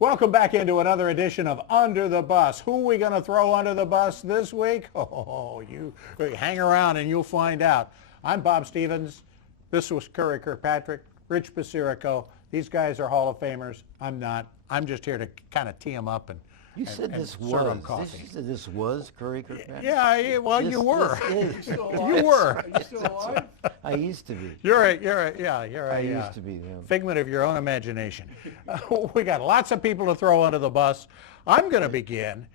Welcome back into another edition of Under the Bus. Who are we going to throw under the bus this week? Oh, you hang around and you'll find out. I'm Bob Stevens. This was Curry Kirkpatrick, Rich Basirico. These guys are Hall of Famers. I'm not. I'm just here to kind of tee them up and You said this serve them was. coffee. You said this was Curry Kirkpatrick? Yeah, well, This- you were. this is. You were. Are you still alive? I used to be. You're I a used to be. Yeah. figment of your own imagination. We got lots of people to throw under the bus. I'm going to begin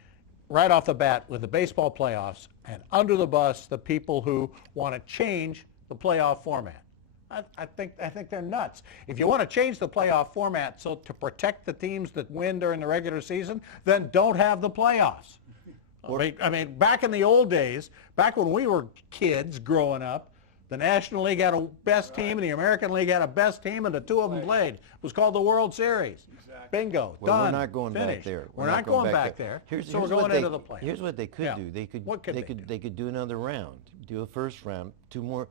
right off the bat with the baseball playoffs, and under the bus, the people who want to change the playoff format. I think they're nuts. If you want to change the playoff format so to protect the teams that win during the regular season, then don't have the playoffs. I mean, back in the old days, back when we were kids growing up, the National League had a best team and the American League had a best team, and the two of them played. It was called the World Series. Exactly. Bingo, Well, done, we're not going finished. back there. We're not going back there. So we're going into the playoffs. Here's what they could do. They could. What could They could do another round. Do a first round. Two more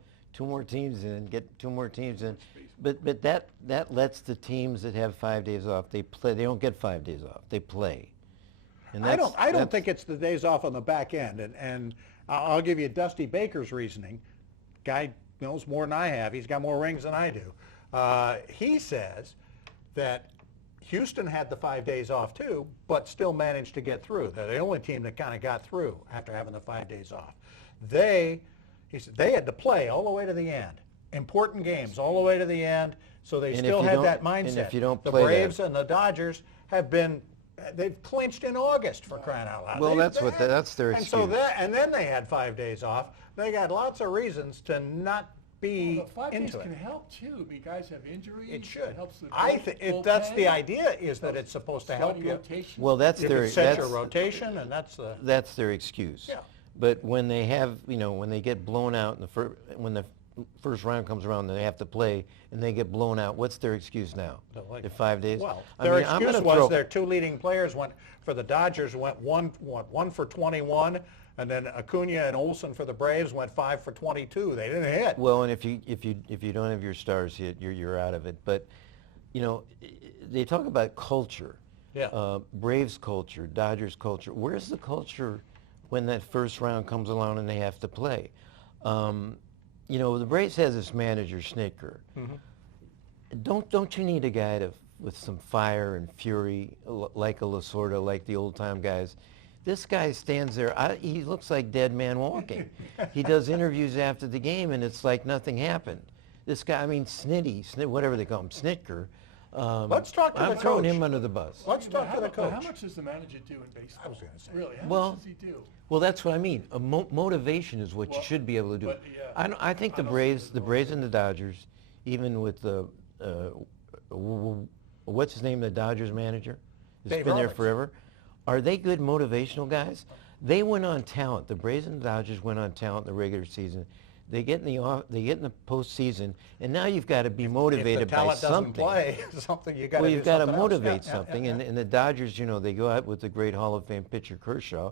teams in. Get two more teams in. But that lets the teams that have 5 days off. They play. They don't get 5 days off. They play. And I don't think it's the days off on the back end, and I'll give you Dusty Baker's reasoning. Guy knows more than I have. He's got more rings than I do. He says that Houston had the 5 days off too, but still managed to get through. They're the only team that kind of got through after having the 5 days off. He said they had to play all the way to the end. Important games all the way to the end, so they still had that mindset. And if you don't the play Braves and the Dodgers they've clinched in August, for crying out loud. Well, that's their excuse. And then they had 5 days off. They got lots of reasons to not be Well, the 5 days into can it. help too. I mean, guys have injuries. It should. helps the I think that's the bullpen. idea, is that it's supposed to help Starting you. rotation. Well, that's You their. can set That's your rotation, and that's the. that's their excuse. Yeah. But when they have, when they get blown out when the first round comes around, and they have to play, and they get blown out, what's their excuse now? Their 5 days. Well, I their mean, I'm excuse gonna was throw- their two leading players went for the Dodgers went one for 21, and then Acuna and Olsen for the Braves went 5 for 22. They didn't hit. Well, and if you don't have your stars hit, you're out of it. But they talk about culture. Yeah. Braves culture, Dodgers culture. Where's the culture when that first round comes along and they have to play? The Braves has this manager Snitker. Mm-hmm. Don't you need a guy with some fire and fury, like a Lasorda, like the old time guys? This guy stands there. He looks like dead man walking. He does interviews after the game, and it's like nothing happened. This guy, I mean, whatever they call him, Snitker. Let's talk to the I'm throwing coach. him under the bus. Let's talk to the But how coach. much does the manager do in baseball? I was gonna say. Really, how Well, much does he do? Well, that's what I mean. Motivation is what you Well, should be able to do. but, yeah, I think the I don't Braves, think the it's Braves and the Dodgers, even with the what's his name, the Dodgers manager, has Dave been there Roberts. forever. Are they good motivational guys? They went on talent. The Braves and the Dodgers went on talent in the regular season. They get in the postseason, and now you've got to be motivated if the by talent something. doesn't play, something you got to Well, do you've got to something else. motivate Yeah, something, yeah, yeah. And the Dodgers, they go out with the great Hall of Fame pitcher Kershaw.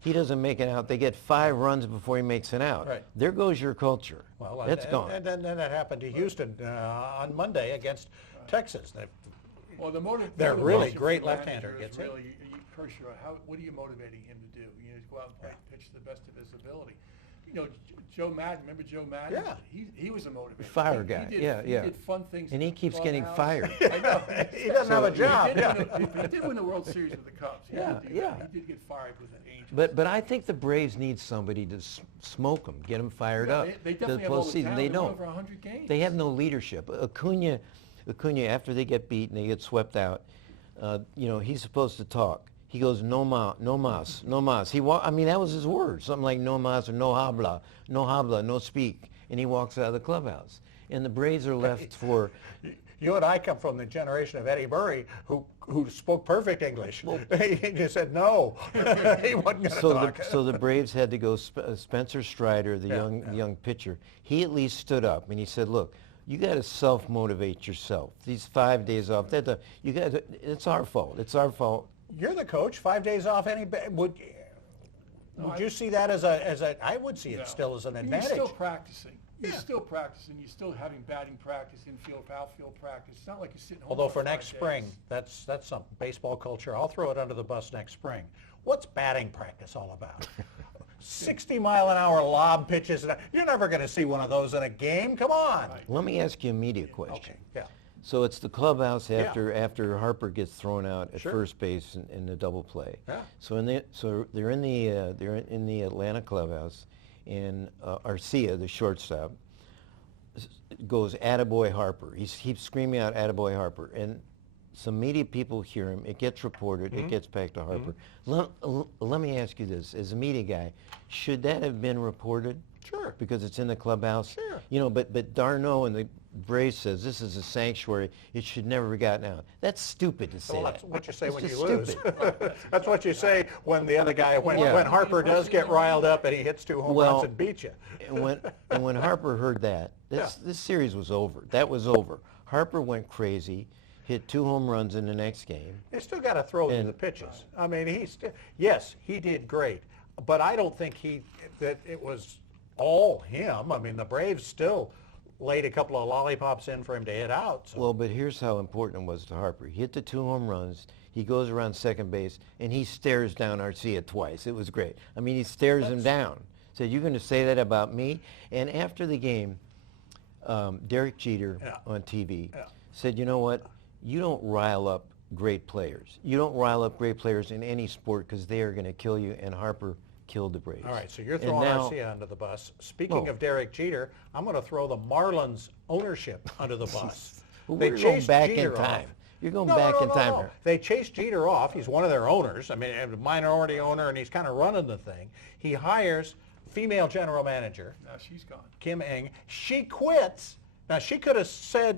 He doesn't make it out. They get 5 runs before he makes it out. Right. There goes your culture. Well, That's gone. And then that happened to Houston on Monday against Texas. Well, the They're motivation really for great the left-hander manager is gets hit. really Kershaw. What are you motivating him to do? You know, go out and play, pitch to the best of his ability. Joe Madden. Remember Joe Madden? Yeah. He was a motivator. Fire guy. He Yeah. did fun things. And in he the keeps getting clubhouse. fired. I know. He doesn't have a job. He did win the World Series with the Cubs. He Yeah, did do yeah. that. He did get fired with an Angels. But I think the Braves need somebody to smoke them, get them fired Yeah, up they to the definitely have all the postseason. talent. They They won don't. over 100 games. They have no leadership. Acuna, after they get beat and they get swept out, he's supposed to talk. He goes, no mas. That was his word. Something like no mas or no habla, no speak. And he walks out of the clubhouse. And the Braves are left for... You and I come from the generation of Eddie Murray, who spoke perfect English. He just said no. He wasn't going to talk. So the Braves had to go Spencer Strider, the young pitcher. He at least stood up and he said, look, you got to self-motivate yourself. These 5 days off, it's our fault. It's our fault. You're the coach. 5 days off. Would you see that as a? I would see it still as an advantage. He's still practicing. You're still practicing. You're still having batting practice, infield, outfield practice. It's not like you're sitting home. Although for 5 next spring, days. that's some baseball culture. I'll throw it under the bus next spring. What's batting practice all about? 60-mile-an-hour lob pitches. You're never going to see one of those in a game. Come on. Right. Let me ask you a media question. Okay. Yeah. So it's the clubhouse after Harper gets thrown out at Sure. first base in the double play. Yeah. So they're in the Atlanta clubhouse, and Arcia, the shortstop, goes, "Attaboy Harper." He keeps screaming out, "Attaboy Harper," and some media people hear him. It gets reported. It gets back to Harper. Let me ask you this: as a media guy, should that have been reported? Sure. Because it's in the clubhouse. Sure. You know, but Darno and the Braves says this is a sanctuary. It should never have gotten out. That's stupid to say Well, that. that's what you say It's when you just lose. stupid. That's what you say when the other guy, when Yeah. Harper does get riled up and he hits 2 home runs and beats you. and when Harper heard that, this series was over. That was over. Harper went crazy, hit 2 home runs in the next game. They still got to throw to the pitches. I mean, yes, he did great, but I don't think that it was all him. I mean, the Braves still laid a couple of lollipops in for him to hit out. So. Well, but here's how important it was to Harper. He hit the 2 home runs. He goes around second base, and he stares down Arcia twice. It was great. I mean, he stares him down. Said, "You're going to say that about me?" And after the game, Derek Jeter on TV said, "You know what? You don't rile up great players. You don't rile up great players in any sport because they are going to kill you," and Harper killed the Braves. All right, so you're throwing Arcia under the bus. Speaking of Derek Jeter, I'm going to throw the Marlins ownership under the bus. Well, They we're going chased back Jeter in time. off. You're going No, back no, in no, time no. here. They chased Jeter off. He's one of their owners. I mean, a minority owner, and he's kind of running the thing. He hires female general manager, Now she's gone. Kim Ng. She quits. Now, she could have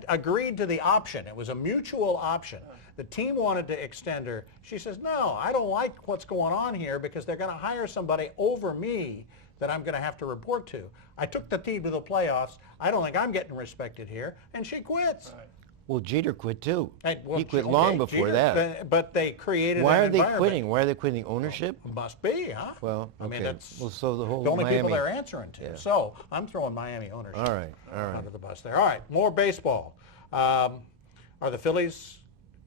agreed to the option. It was a mutual option. The team wanted to extend her. She says, "No, I don't like what's going on here because they're going to hire somebody over me that I'm going to have to report to. I took the team to the playoffs. I don't think I'm getting respected here." And she quits. Right. Well, Jeter quit too. Well, He quit okay, long before Jeter, that. But they created Why an are they environment. quitting? Why are they quitting? Ownership? Must be, huh? Well, I mean, okay. that's Well, so the whole only people Miami- they're answering to. Yeah. So I'm throwing Miami ownership All right, all right. under the bus there. All right, more baseball. Are the Phillies?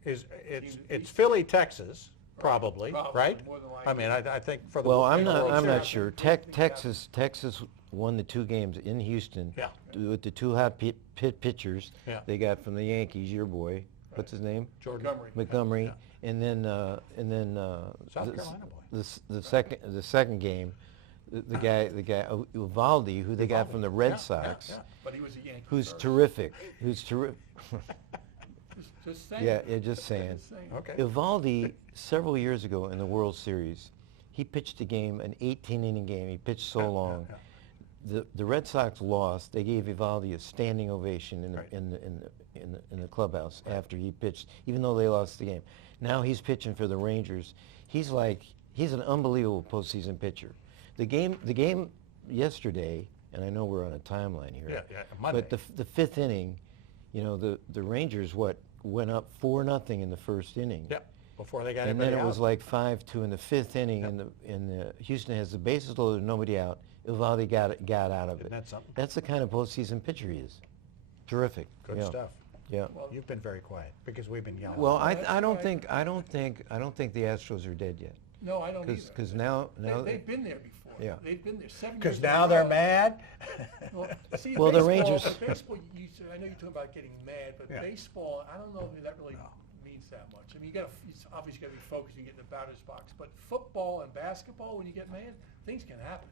It's Philly, Texas, probably, Probably, right? more than I mean, I think for the Well, I'm in the World not Series. sure. Texas won the 2 games in Houston Yeah. with the 2 hot pitchers Yeah. they got from the Yankees. Your boy, what's his name? Jordan Montgomery. Montgomery, and then South the- Carolina boy. the second game, the guy Uvalde, who they got from the Red Yeah, Sox, yeah. But he was a Yankee. who's first. terrific. Just saying. Yeah, just saying. Just saying. Okay. Uvalde, several years ago in the World Series, he pitched a game, an 18-inning game. He pitched so long. The Red Sox lost. They gave Uvalde a standing ovation in the clubhouse after he pitched, even though they lost the game. Now he's pitching for the Rangers. He's an unbelievable postseason pitcher. The game yesterday, and I know we're on a timeline here. Yeah, Monday. But the 5th inning, you know, the Rangers went up 4-0 in the first inning. Yeah, before they got And everybody then it out. was like 5-2 in the 5th inning, and Houston has the bases loaded, nobody out. Uvalde got out of it. Isn't that something? That's the kind of postseason pitcher he is. Terrific. Good yeah. stuff. Yeah. You've been very quiet because we've been yelling. Well, that's I don't right. think the Astros are dead yet. No, I don't either. Because now They've been there before. Yeah. They've been there 7 years. Because in now a they're row. mad. Well, see, Well, the baseball, Rangers- Baseball, I know you're talking about getting mad, but Yeah. baseball, I don't know if that really means that much. I mean, you obviously got to be focused and get in the batter's box. But football and basketball, when you get mad, things can happen.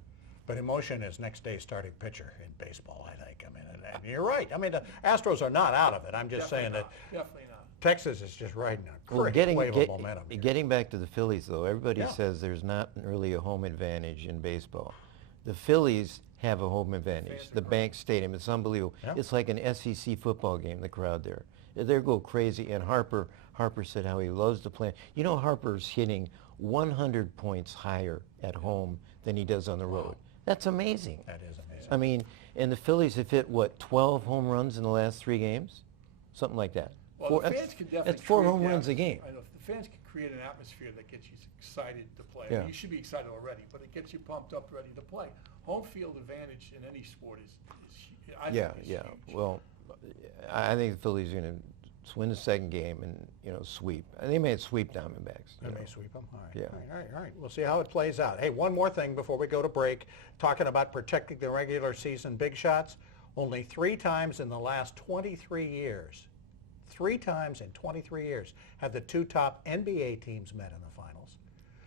But emotion is next day starting pitcher in baseball, I think. I mean, and you're right. I mean, the Astros are not out of it. I'm just saying that Definitely not. Texas is just riding a Well, great wave of momentum. here. getting back to the Phillies, though, everybody Yeah. says there's not really a home advantage in baseball. The Phillies have a home advantage. Fans are The great. Bank Stadium, it's unbelievable. Yeah. It's like an SEC football game, the crowd there. They go crazy, and Harper said how he loves to play. You know, Harper's hitting 100 points higher at home than he does on the road. That's amazing. That is amazing. I mean, and the Phillies have hit, 12 home runs in the last 3 games? Something like that. Well, the That's- fans can definitely That's 4 create home the runs a game. atmosphere. I know the fans can create an atmosphere that gets you excited to play. I Yeah. mean, you should be excited already, but it gets you pumped up, ready to play. Home field advantage in any sport is I think is huge. Well, I think the Phillies are going to win the second game and sweep. And they may sweep Diamondbacks. They may sweep them. All right. Yeah. All right. We'll see how it plays out. Hey, one more thing before we go to break. Talking about protecting the regular season big shots. Only 3 times in the last 23 years. 3 times in 23 years have the 2 top NBA teams met in the finals.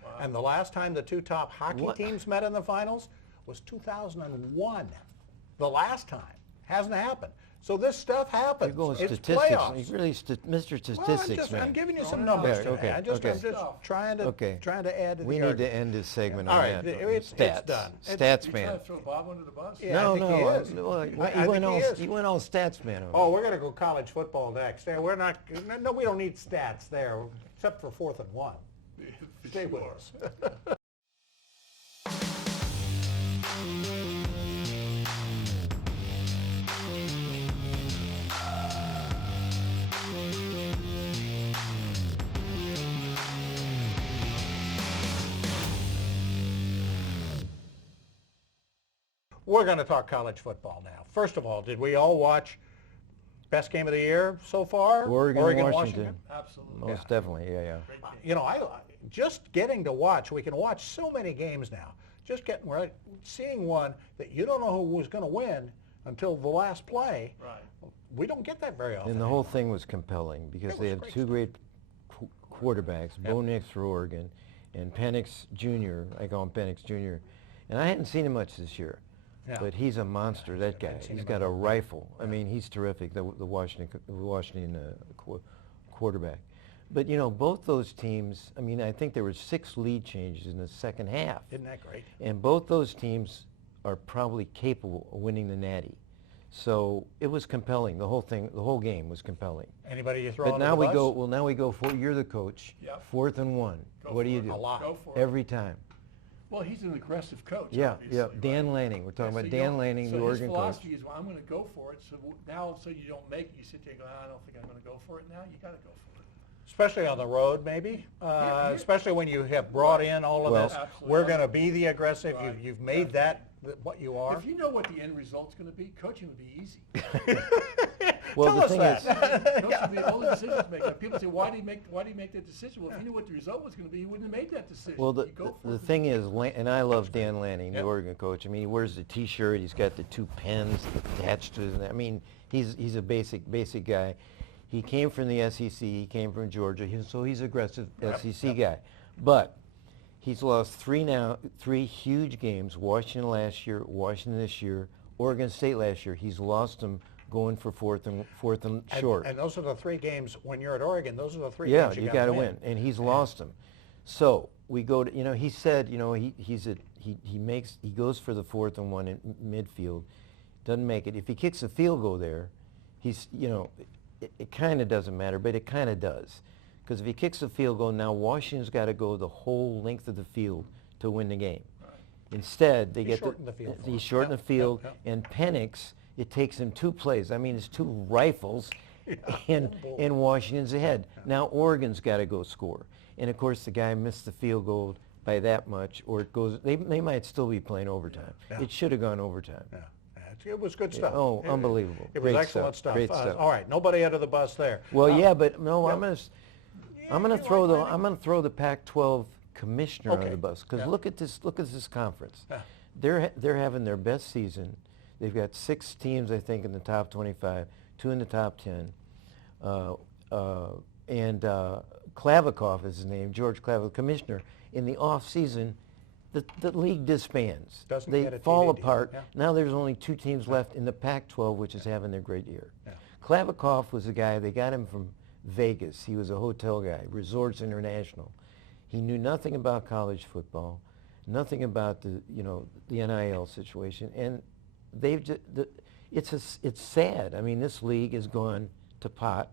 Wow. And the last time the 2 top hockey teams met in the finals was 2001. The last time. Hasn't happened. So this stuff happens. You're going It's statistics. playoffs. You're really Mr. Well, Statistics, man. I'm giving you some No, numbers Yeah, today. okay, I'm just trying to Okay. trying to add to the We need to argument. end this segment All on right, that. it's Stats. done. Stats You man. trying to throw Bob under the bus? Yeah, No, I think no. he is. Well, I he think went he all is. he went all stats man on. Oh, we're going to go college football next. We're not. No, we don't need stats there, except for 4th and 1. For Stay with sure. us. We're going to talk college football now. First of all, did we all watch best game of the year so far? Oregon, Washington. Absolutely. Most definitely, yeah. Great game. You know, I just getting to watch. We can watch so many games now. Just getting right, seeing one that you don't know who was going to win until the last play. Right. We don't get that very often. And the whole thing was compelling because It they was have great 2 great quarterbacks, Bo Nix for Oregon and Penix Jr., I call him Penix Jr. And I hadn't seen him much this year. Yeah. But he's a monster, that guy. haven't seen He's him got at a all. rifle. I mean, he's terrific, the Washington quarterback. But, both those teams, I mean, I think there were 6 lead changes in the second half. Isn't that great? And both those teams are probably capable of winning the Natty. So it was compelling. The whole game was compelling. Anybody you throw But under now the we bus? go. Well, now we go for you're the coach. Yep. 4th and 1. Go What do for you it. do? A lot. Go for it. Every time. Well, he's an aggressive coach. Yeah, obviously, yeah. right? Dan Lanning. We're talking Yeah, about so you Dan don't- Lanning, so the Oregon his coach. philosophy is, well, I'm going to go for it. So now, so you don't make it, you sit there and go, I don't think I'm going to go for it now. You got to go for it. Especially on the road, maybe. Yeah. Especially when you have brought in all of Well- this. Absolutely. We're going to be the aggressive. Right. You've made that what you are. If you know what the end result's going to be, coaching would be easy. Well, Tell the us thing that. is, Coaching would be all the decisions to make. People say, why did he make that decision? Well, if he knew what the result was going to be, he wouldn't have made that decision. well, You go for the it. thing is, and I love Dan Lanning, the Yep. Oregon coach. I mean, he wears the T-shirt. He's got the 2 pens attached to his. I mean, he's a basic guy. He came from the SEC. He came from Georgia. So he's aggressive SEC guy. But he's lost 3 huge games. Washington last year, Washington this year, Oregon State last year. He's lost them going for fourth and short. And those are the 3 games when you're at Oregon. Those are the 3 Yeah, games you got got to to win, and he's lost them. So we go to, he said, he goes for the 4th and 1 in midfield, doesn't make it. If he kicks a field goal there, he's, it kind of doesn't matter, but it kind of does, because if he kicks a field goal, now Washington's got to go the whole length of the field to win the game. Right. Instead, they He get shortened the field for he him. shortened Yep, the field, yep. and Penix, it takes him 2 plays. I mean, it's 2 rifles, and Washington's ahead. Now Oregon's got to go score, and of course the guy missed the field goal by that much, or it goes. They might still be playing overtime. Yeah. It should have gone overtime. Yeah. It was good stuff. Oh, unbelievable. It was Great excellent stuff. Great stuff. All right, nobody under the bus there. Well, Um, yeah, but no, yeah. I'm gonna throw the Pac-12 commissioner Okay. under the bus, because Yeah. look at this conference. Yeah. They're having their best season. They've got 6 teams, I think, in the top 25, 2 in the top 10, and Klavikov is his name, George Klavikov, commissioner. In the off season, the league disbands. Doesn't They get a fall TV deal, apart. yeah. Now there's only 2 teams left in the Pac-12, which is having their great year. Yeah. Klavikov was a guy, they got him from Vegas. He was a hotel guy, Resorts International. He knew nothing about college football, nothing about the NIL situation, and it's sad. I mean, this league has gone to pot,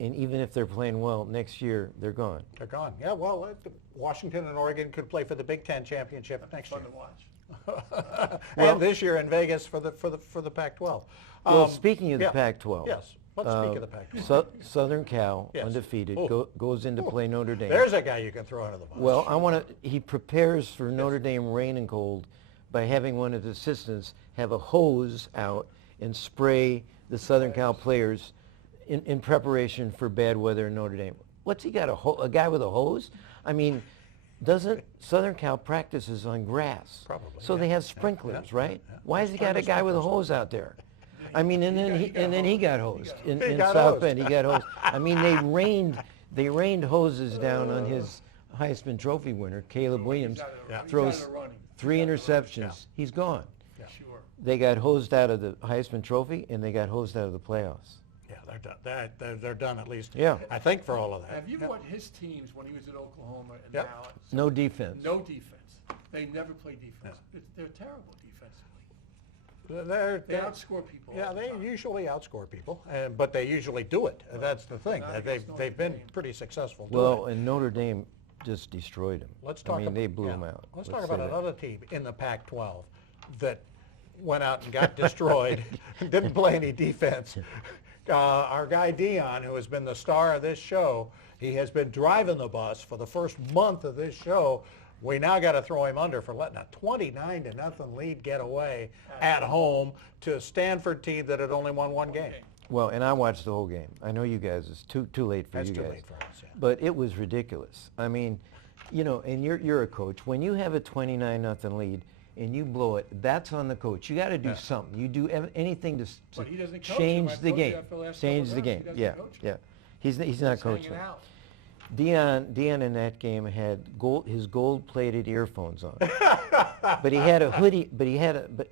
and even if they're playing well next year, they're gone. They're gone. Yeah, well, Washington and Oregon could play for the Big Ten championship next Fun year. to watch. And this year in Vegas for the Pac-12. Well, speaking of the yeah. Pac-12, Yes. Let's speak of the Pac-12. Southern Cal, Yes. undefeated, Ooh. goes in to play Notre Dame. There's a guy you can throw under the bus. Well, he prepares for Notre Dame rain and cold by having one of his assistants have a hose out and spray the Southern Cal players in preparation for bad weather in Notre Dame. What's he got, a guy with a hose? I mean, doesn't Southern Cal practices on grass? Probably, So yeah. they have sprinklers, right? yeah. Why has he got a guy with a hose out there? I mean, and then he got hosed in got South hosed. Bend. He got hosed. I mean, they rained hoses down on his Heisman Trophy winner, Caleb Williams. Throws 3 interceptions. He's gone. Sure. They got hosed out of the Heisman Trophy, and they got hosed out of the playoffs. Yeah, they're done. They're done at least. Yeah. I think for all of that. Have you watched his teams when he was at Oklahoma and Yep. now? No defense. No defense. They never play defense. They're terrible defensively. They outscore people. Yeah, all the they time. usually outscore people, but they usually do it. That's the thing. Not against Notre They've been Dame. pretty successful doing Well, it. and Notre Dame just destroyed him. Let's talk I mean, about, they blew yeah. him out. Let's say talk about that. another team in the Pac-12 that went out and got destroyed, didn't play any defense. Our guy Dion, who has been the star of this show, he has been driving the bus for the first month of this show. We now got to throw him under for letting a 29-0 lead get away at home to a Stanford team that had only won one game. Well, and I watched the whole game. I know you guys, it's too late for That's you too guys. late for us, yeah. But it was ridiculous. I mean, and you're a coach. When you have a 29-0 lead and you blow it, that's on the coach. You got to do something. You do anything to But he doesn't coach change him. I the told you game. after the last Change couple the of game. rounds, he doesn't Yeah, coach him. yeah. He's not He's coaching. hanging out. Dion in that game had his gold-plated earphones on, but he had a hoodie. But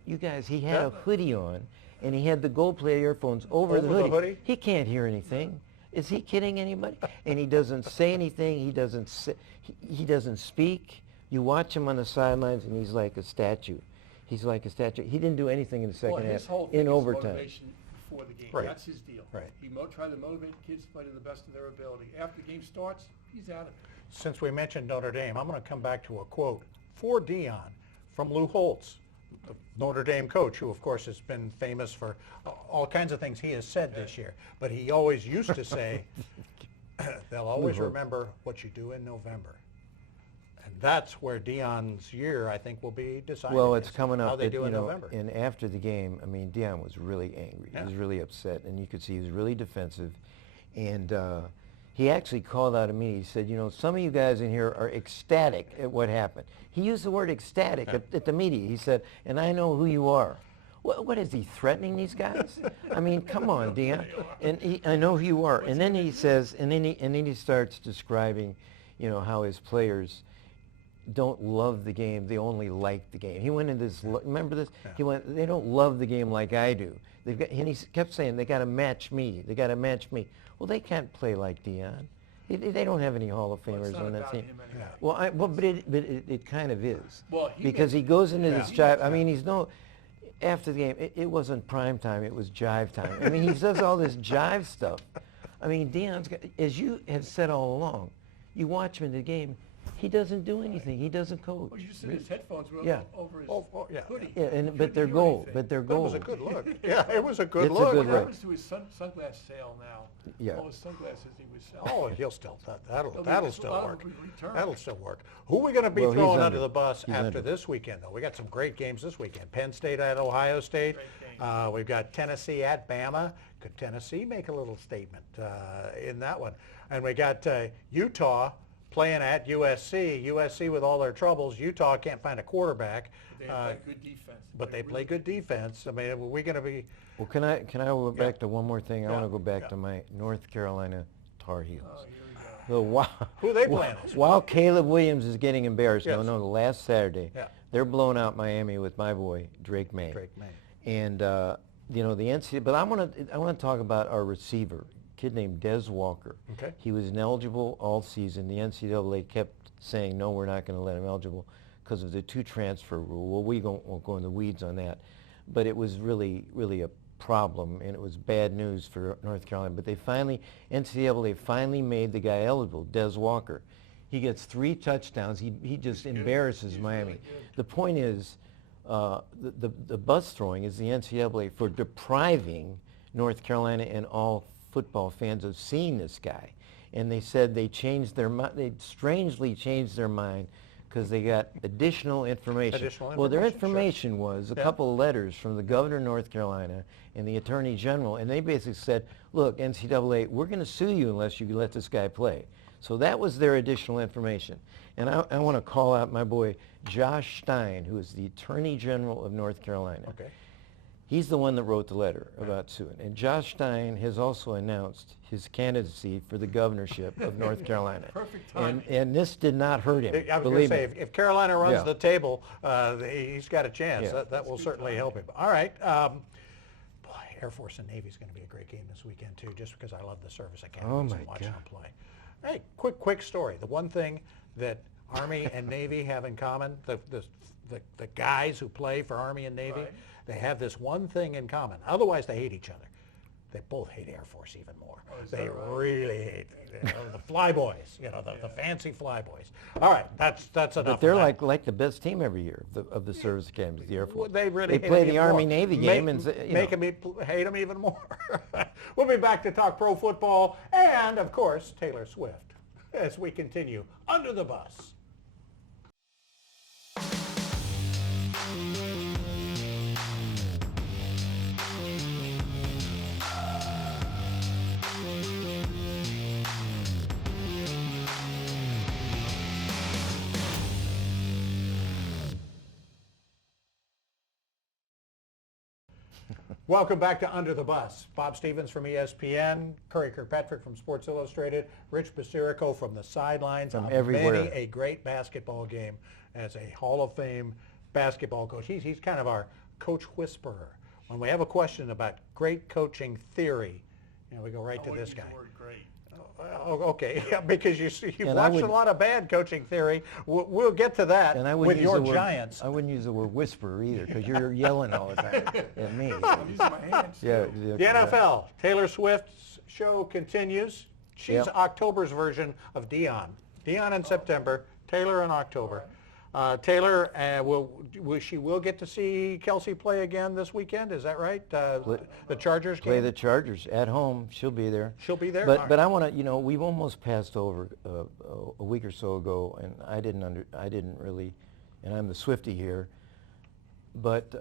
you guys, he had a hoodie on, and he had the gold-plated earphones over the hoodie. He can't hear anything. Is he kidding anybody? And he doesn't say anything. He doesn't speak. You watch him on the sidelines, and he's like a statue. He's like a statue. He didn't do anything in the second His half whole thing in is overtime. motivation before the game. Right. That's his deal. Right. He tried to motivate kids to play to the best of their ability. After the game starts, he's out of it. Since we mentioned Notre Dame, I'm going to come back to a quote for Dion from Lou Holtz, the Notre Dame coach, who of course has been famous for all kinds of things he has said this year. But he always used to say, they'll always remember what you do in November. And that's where Dion's year, I think, will be decided. Well, it's is coming up. How they do in November. And after the game, I mean, Dion was really angry. Yeah. He was really upset, and you could see he was really defensive. And he actually called out a meeting. He said, some of you guys in here are ecstatic at what happened. He used the word ecstatic at the media. He said, and I know who you are. What is he, threatening these guys? I mean, come on, Dion. And I know who you are. And then he says, and then he starts describing, how his players don't love the game, they only like the game. He went into this, remember this? Yeah. He went, they don't love the game like I do. And he kept saying, they got to match me, they got to match me. Well, they can't play like Dion. They don't have any Hall of Famers on that team. Well, but it kind of is. Well, because he goes into this jive, I mean, after the game, it wasn't prime time, it was jive time. I mean, he does all this jive stuff. I mean, Dion's got, as you have said all along, you watch him in the game, he doesn't do anything. He doesn't coach. Well, you just said his headphones were over his hoodie. Yeah, but they're gold. But they're gold. It was a good look. Yeah, it was a good It's look. a good What look. happens to his sunglass sale now? Yeah. All his sunglasses he was selling. Oh, he'll still, that'll A still lot of work. them return. That'll still work. Who are we going to be Well, he's throwing under. under the bus He's after under. this weekend, though? We got some great games this weekend. Penn State at Ohio State. Great game. We've got Tennessee at Bama. Could Tennessee make a little statement in that one? And we got Utah playing at USC. USC with all their troubles. Utah can't find a quarterback. They play good defense. But they play good defense. I mean, are we going to be... Well, can I go back to one more thing? I want to go back Yeah. to my North Carolina Tar Heels. Oh, here we go. Who are they playing? While Caleb Williams is getting embarrassed, Yes. the last Saturday, Yeah. they're blowing out Miami with my boy Drake May. Drake May. And the NCAA. But I want to talk about our receiver, a kid named Des Walker. Okay. He was ineligible all season. The NCAA kept saying, no, we're not going to let him eligible because of the 2 transfer rule. Well, we won't go in the weeds on that. But it was really, really a problem, and it was bad news for North Carolina. But NCAA finally made the guy eligible, Des Walker. He gets 3 touchdowns. He just embarrasses Miami. The point is, the bus throwing is the NCAA for depriving North Carolina and all football fans of seeing this guy. And they said they changed their mind. They strangely changed their mind because they got additional information. Well, their information was a couple of letters from the governor of North Carolina and the attorney general, and they basically said, look, NCAA, we're going to sue you unless you let this guy play. So that was their additional information. And I want to call out my boy Josh Stein, who is the attorney general of North Carolina. Okay. He's the one that wrote the letter about suing. And Josh Stein has also announced his candidacy for the governorship of North Carolina. Perfect timing. And this did not hurt him. I was going to say, if Carolina runs the table, he's got a chance. Yeah. That will certainly help him. All right. Boy, Air Force and Navy is going to be a great game this weekend, too, just because I love the service academies and watching them play. Hey, quick story. The one thing that Army and Navy have in common, the guys who play for Army and Navy, they have this one thing in common. Otherwise, they hate each other. They both hate Air Force even more. They really hate the flyboys, the fancy flyboys. All right, that's enough. But they're like the best team every year of the service academies, the Air Force. They really play the Army-Navy game and make them hate them even more. We'll be back to talk pro football and, of course, Taylor Swift as we continue Under the Bus. Welcome back to Under the Bus. Bob Stevens from ESPN, Curry Kirkpatrick from Sports Illustrated, Rich Basirico from the sidelines. From everywhere. Many a great basketball game as a Hall of Fame basketball coach. He's kind of our coach whisperer. When we have a question about great coaching theory, we go right to this guy. The word great. Oh, okay, yeah, because you've watched a lot of bad coaching theory. We'll get to that with your Giants. I wouldn't use the word whisperer either because you're yelling all the time at me. I'm using my hands. Yeah, The NFL, Taylor Swift's show continues. She's October's version of Dion. Dion in September, Taylor in October. Taylor, she will get to see Kelsey play again this weekend. Is that right? The Chargers game? Play the Chargers at home. She'll be there. She'll be there? But I want to, we've almost passed over a week or so ago, and I didn't really, and I'm the Swiftie here, but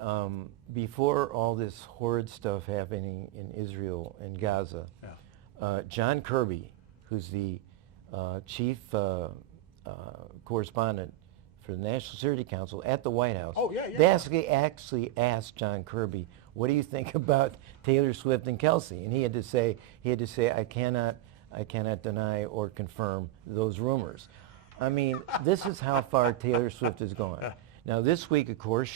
before all this horrid stuff happening in Israel and Gaza, John Kirby, who's the chief correspondent for the National Security Council at the White House. They actually asked John Kirby, what do you think about Taylor Swift and Kelsey? And he had to say, I cannot deny or confirm those rumors. I mean, this is how far Taylor Swift has gone. Now this week, of course,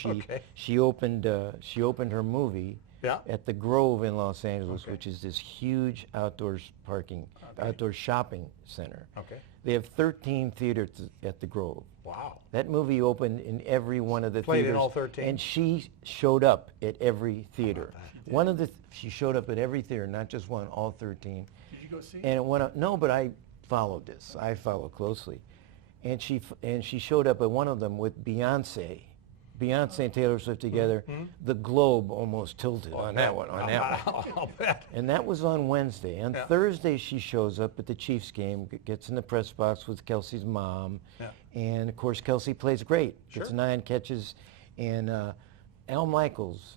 she opened her movie at the Grove in Los Angeles, which is this huge outdoor shopping center. They have 13 theaters at the Grove. Wow. That movie opened in every one of the theaters. In all 13. And she showed up at every theater. She showed up at every theater, not just one, all 13. Did you go see And it went up, no, but I followed this. I follow closely. And she showed up at one of them with Beyonce. Beyonce and Taylor Swift together. The globe almost tilted on that one. I'll bet. And that was on Wednesday. On Thursday, she shows up at the Chiefs game, gets in the press box with Kelsey's mom. And, of course, Kelsey plays great. Gets 9 catches. And Al Michaels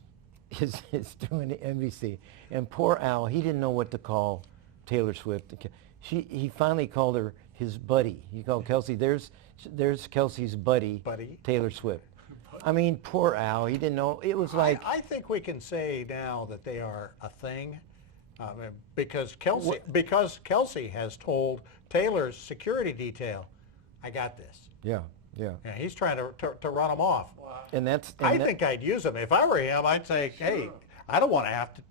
is doing the NBC. And poor Al, he didn't know what to call Taylor Swift. He finally called her his buddy. He called Kelsey, there's Kelsey's buddy, Taylor Swift. I mean, poor Al. He didn't know. It was like... I think we can say now that they are a thing because Kelsey has told Taylor's security detail, I got this. Yeah. He's trying to run them off. Wow. I think I'd use him. If I were him, I'd say, hey, I don't want to have to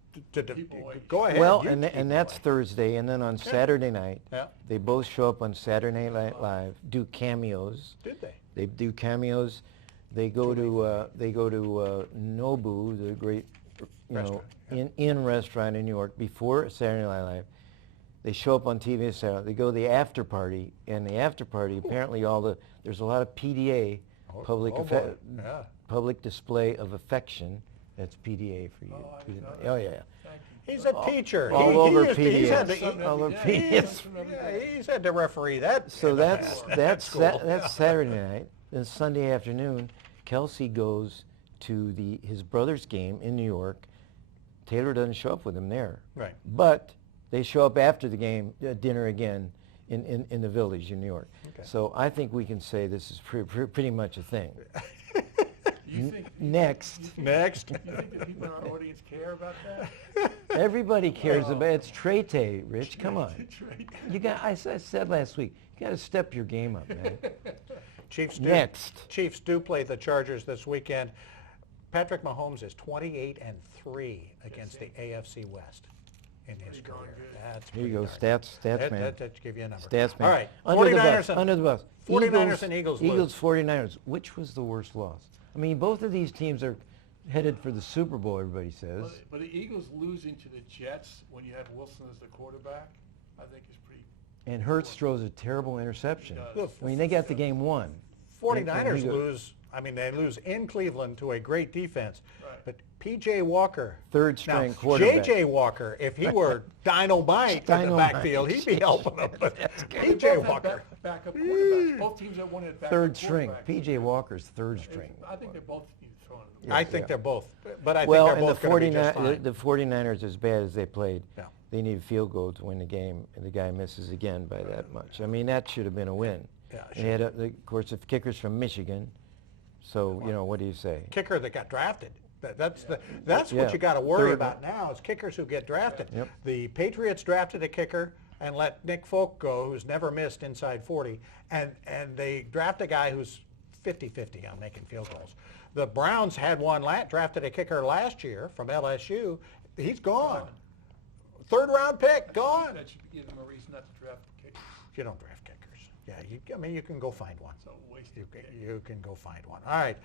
go ahead. Well, and that's Thursday. And then on Saturday night, they both show up on Saturday Night Live, do cameos. Did they? They do cameos. They go to Nobu, the great in restaurant in New York before Saturday Night Live. They show up on TV Saturday. They go to the after party, and the after party apparently there's a lot of PDA, public display of affection. That's PDA for you. Oh, yeah. He's a teacher. all over He's had PDS. to, All over Yeah, PDS. he's had to referee that. So in the that's past. that's Saturday night. Then Sunday afternoon, Kelsey goes to his brother's game in New York. Taylor doesn't show up with him there. Right. But they show up after the game, dinner again in the Village in New York. Okay. So I think we can say this is pretty much a thing. You think, Next. Next. you think the people in our audience care about that? Everybody cares about it's Tray-Tay, Rich. Come on. Trade. You got. I said last week. You got to step your game up, man. Chiefs do, Next. Chiefs do play the Chargers this weekend. Patrick Mahomes is 28-3 against the AFC West in his Pretty darn career. good. That's Here you pretty go. darn Stats, good. man. That give you a number. Stats, man. All right. Under the 49ers bus. and, Under the bus. 49ers and Eagles lose. Eagles, 49ers. Which was the worst loss? I mean, both of these teams are headed for the Super Bowl, everybody says. But the Eagles losing to the Jets when you have Wilson as the quarterback, I think is pretty. And Hurts throws a terrible interception. He does. I mean, they got the game won. 49ers Eagles- lose. I mean, they lose in Cleveland to a great defense. Right. But P.J. Walker, Third now, string quarterback. J.J. Walker, if he were dynamite in the Dynamite. backfield, he'd be helping them. But They P.J. both had Walker, backup quarterbacks. Both teams that wanted backup Third string. quarterbacks. P.J. Walker's third string. I think they both need to throw in the I think they're both. But I think Well, they're and the both going to be just 49 fine. the 49ers, as bad as they played, Yeah. they need a field goal to win the game, and the guy misses again by that much. I mean, that should have been a win. Yeah, And they had, of course, the kicker's from Michigan, so, you know, what do you say? Kicker that got drafted. That's Yeah. what you got to worry Third- about now is kickers who get drafted. Yep. The Patriots drafted a kicker and let Nick Folk go, who's never missed inside 40, and they draft a guy who's 50-50 on making field goals. The Browns had one drafted a kicker last year from LSU. He's gone. Third round pick, gone. That should give them a reason not to draft the kickers. You don't draft kickers. Yeah, I mean, you can go find one. So waste You can go find one. All right.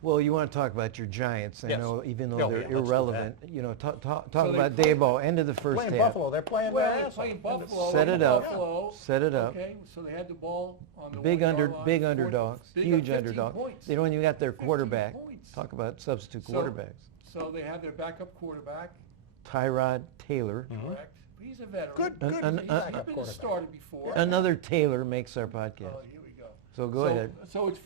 Well, you want to talk about your Giants. I Yes. know, even though Oh, they're yeah, let's do irrelevant, you know, talk they about play- Dayball, end of the first Playing half. Buffalo. They're playing Well, their they're ass playing off. Buffalo. Set it up. Buffalo. Set it up. Okay, so they had the ball on the Big 1 yard line. big underdogs, They got huge 15 underdogs. points. They don't even got their 15 quarterback. points. Talk about substitute So- quarterbacks. So they had their backup quarterback, Tyrod Taylor. correct? But he's a veteran. Good He's backup been a quarterback. starter before. Another Taylor makes our podcast. Oh, here we go. So go ahead. So it's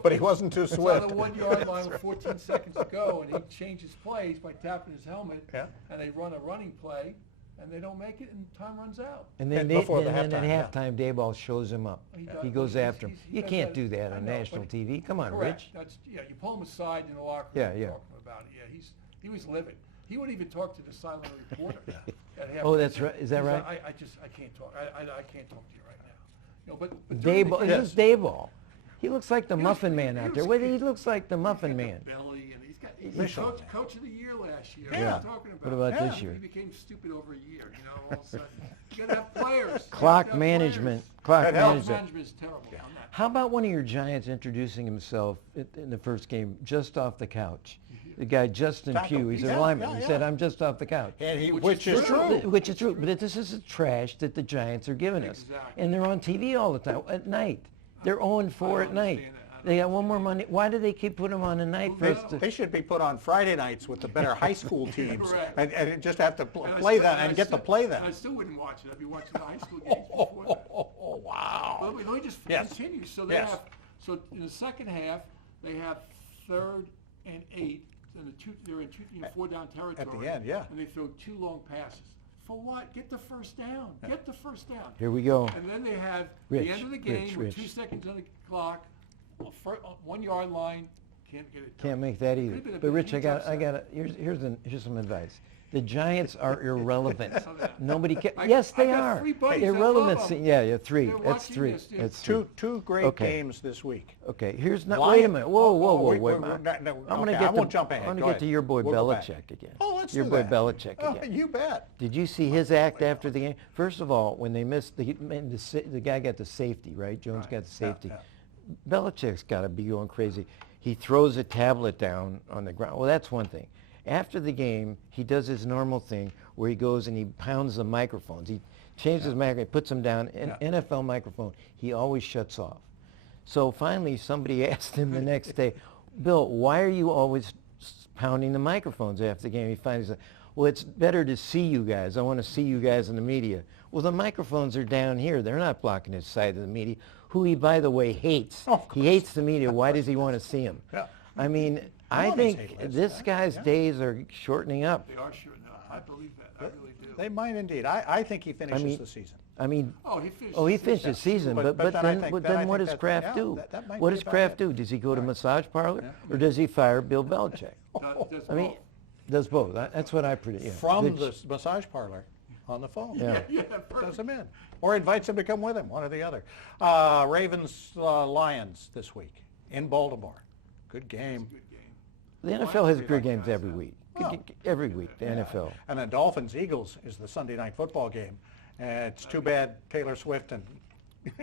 But he wasn't too it's on swift. the 1 yard line with 14 seconds to go, and he changes plays by tapping his helmet, Yeah. and they run a running play, and they don't make it, and time runs out. And then, And before the at halftime, yeah. halftime, Dayball shows him up. He does- He goes he's- after him. he You does can't that- do that I on know, national but- TV. Come on, Correct. Rich. That's you pull him aside in the locker room. Yeah, and yeah. Talk to him about it. Yeah, he was livid. He wouldn't even talk to the silent reporter. at halftime. Oh, that's right. Is that He's right? like, I can't talk. I can't talk to you right now. You know, but Dayball. during the Who's Dayball? He looks like the He Muffin looks- Man he out looks there. Well, good. he looks like the Muffin got Man. the belly, and he's Michelin coach of the year last year. Yeah. What are you talking about? What about Yeah. this year? He became stupid over a year. You know, all of a sudden, you gotta have players. Clock management. Clock That helps. management. Management is terrible. I'm not- How about one of your Giants introducing himself in the first game just off the couch? The guy Justin Tackle. Pugh, he's a Yeah, lineman. yeah, He yeah. said, "I'm just off the couch." And Which which is is true. true. Which is true, but this is the trash that the Giants are giving us. Exactly. And they're on TV all the time, at night. They're 0-4 I at don't night. understand that. I They got one more Monday. Why do they keep putting them on at night? They- First, They should be put on Friday nights with the better high school teams, Correct. and just have to And I play still- them and get to play them. I still wouldn't watch it. I'd be watching the high school games before that. Oh, wow. But let me just Yes. continue. So they Yes. have. So in the second half, they have 3rd and 8, and they're in 4 down territory. end, yeah. And they throw 2 long passes. For what? Get the first down. Get the first down. here we go. And then they have Rich, the end of the game with Rich. 2 seconds on the clock, 1 yard line. Can't get it done. Can't make that either. Could've been a But big- Rich, huge upset. here's some advice. The Giants are irrelevant. So that- Nobody cares. I- Yes, I they got are. 3 buddies that love Irrelevancy. 'em. Yeah, 3. They're That's watching 3. this, dude. That's Two 3. two great Okay. games this week. Okay, here's not. Lion- Wait a minute. Whoa, whoa, whoa, wait, wait. wait, man. no, I'm okay, gonna I get won't to. jump ahead. I'm Go gonna get ahead. to your boy We'll go back. Belichick again. Oh, let's your do boy that. Belichick Oh, again. you bet. Did you see his act after the game? First of all, when they missed, the guy got the safety, right? Jones got the safety. yeah. Belichick's got to be going crazy. He throws a tablet down on the ground. Well, that's one thing. After the game, he does his normal thing where he goes and he pounds the microphones. He changes the microphone, puts them down. An NFL microphone, he always shuts off. So finally, somebody asked him the next day, Bill, why are you always pounding the microphones after the game? He finally said, well, it's better to see you guys. I want to see you guys in the media. Well, the microphones are down here. They're not blocking his side of the media, who he, by the way, hates. Oh, of He course. hates the media. Why does he want to see him? Yeah. I mean, I on his think hate list, this yeah, guy's yeah. days are shortening up. They are sure enough. I believe that. I really do. They might indeed. I think he finishes the season. I mean, Oh, he finished. he finished the season, But but then I then, think- but then I then what think does that- Kraft yeah, do? that might What be does about Kraft it. do? Does he go to massage parlor, or does he fire Bill Belichick? Does I mean, both. does both. That's what I predict. Yeah. From Which- the massage parlor on the phone. Yeah. Yeah, Does perfect. him in. Or invites him to come with him, one or the other. Ravens, Lions this week in Baltimore. Good game. Good game. The NFL has be good like games guys every out. week. Well, Every week, the NFL. And then Dolphins-Eagles is the Sunday night football game. It's too bad Taylor Swift and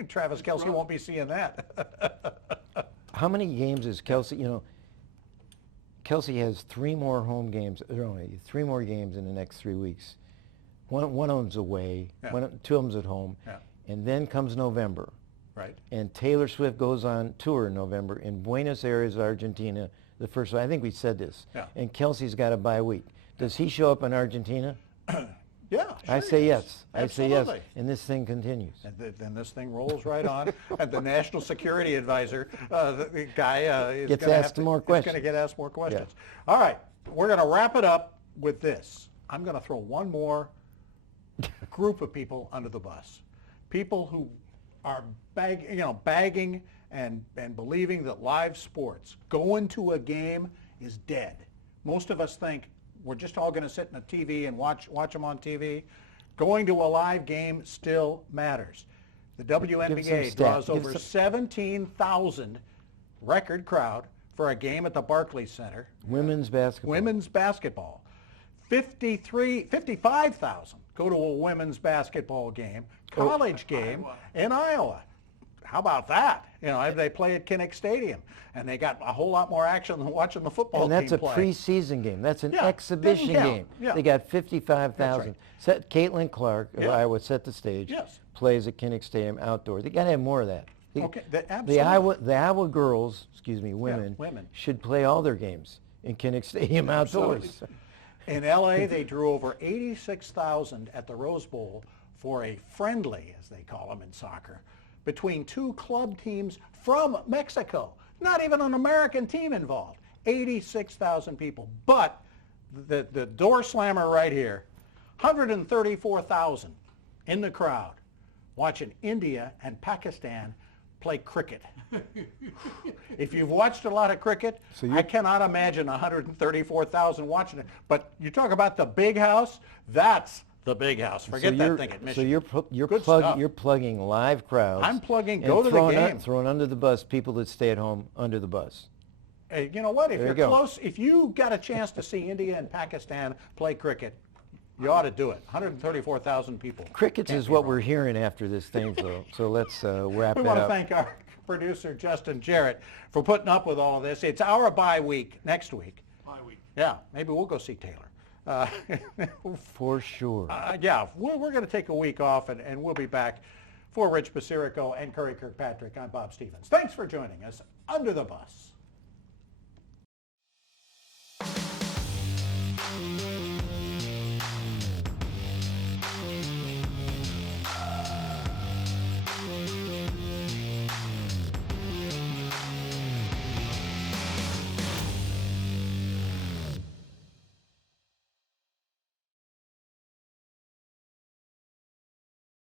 Travis Kelce won't be seeing that. How many games is Kelsey? You know, Kelsey has 3 more home games. No, 3 more games in the next 3 weeks. One of them's away. Yeah. 2 of them's at home. Yeah. And then comes November. Right. And Taylor Swift goes on tour in November in Buenos Aires, Argentina. The first one. I think we said this. Yeah. And Kelsey's got a bye week. Does he show up in Argentina? Yeah, I sure say he yes. is. I say yes. Absolutely. And this thing continues. And then this thing rolls right on, and the national security advisor, the guy is Gets gonna have asked to- more is questions. going to get asked more questions. All right, we're going to wrap it up with this. I'm going to throw one more group of people under the bus. People who are bagging and believing that live sports, going to a game is dead. Most of us think we're just all going to sit in a TV and watch them on TV. Going to a live game still matters. The WNBA stat. draws Give over some- 17,000 record crowd for a game at the Barclays Center. Women's basketball. Women's basketball. 55,000 go to a women's basketball game, college game Iowa. in Iowa. How about that? They play at Kinnick Stadium, and they got a whole lot more action than watching the football And that's team a play. preseason game. That's an Yeah, exhibition doesn't count. game. Yeah. They got 55,000. Caitlin Clark of Yeah. Iowa set the stage. Yes. Plays at Kinnick Stadium outdoor. They got to have more of that. Okay, The absolutely. Iowa girls, women, women. should play all their games in Kinnick Stadium outdoors. Absolutely. In L.A., they drew over 86,000 at the Rose Bowl for a friendly, as they call them in soccer, between 2 club teams from Mexico. Not even an American team involved. 86,000 people. But the door slammer right here, 134,000 in the crowd watching India and Pakistan play cricket. If you've watched a lot of cricket, I cannot imagine 134,000 watching it. But you talk about the big house, that's the big house. Forget that thing at Michigan. So you're Good stuff. plugging live crowds. I'm plugging, and go to the throwing game. throwing under the bus people that stay at home under the bus. Hey, you know what? If There you're you go. close, if you got a chance to see India and Pakistan play cricket, you ought to do it. 134,000 people. Crickets Can't is be what wrong. we're hearing after this thing, so let's wrap We it want to up. thank our producer, Justin Jarrett, for putting up with all of this. It's our bye week next week. Bye week. Yeah, maybe we'll go see Taylor. For sure. Yeah, we're going to take a week off, and we'll be back. For Rich Basirico and Curry Kirkpatrick, I'm Bob Stevens. Thanks for joining us. Under the Bus.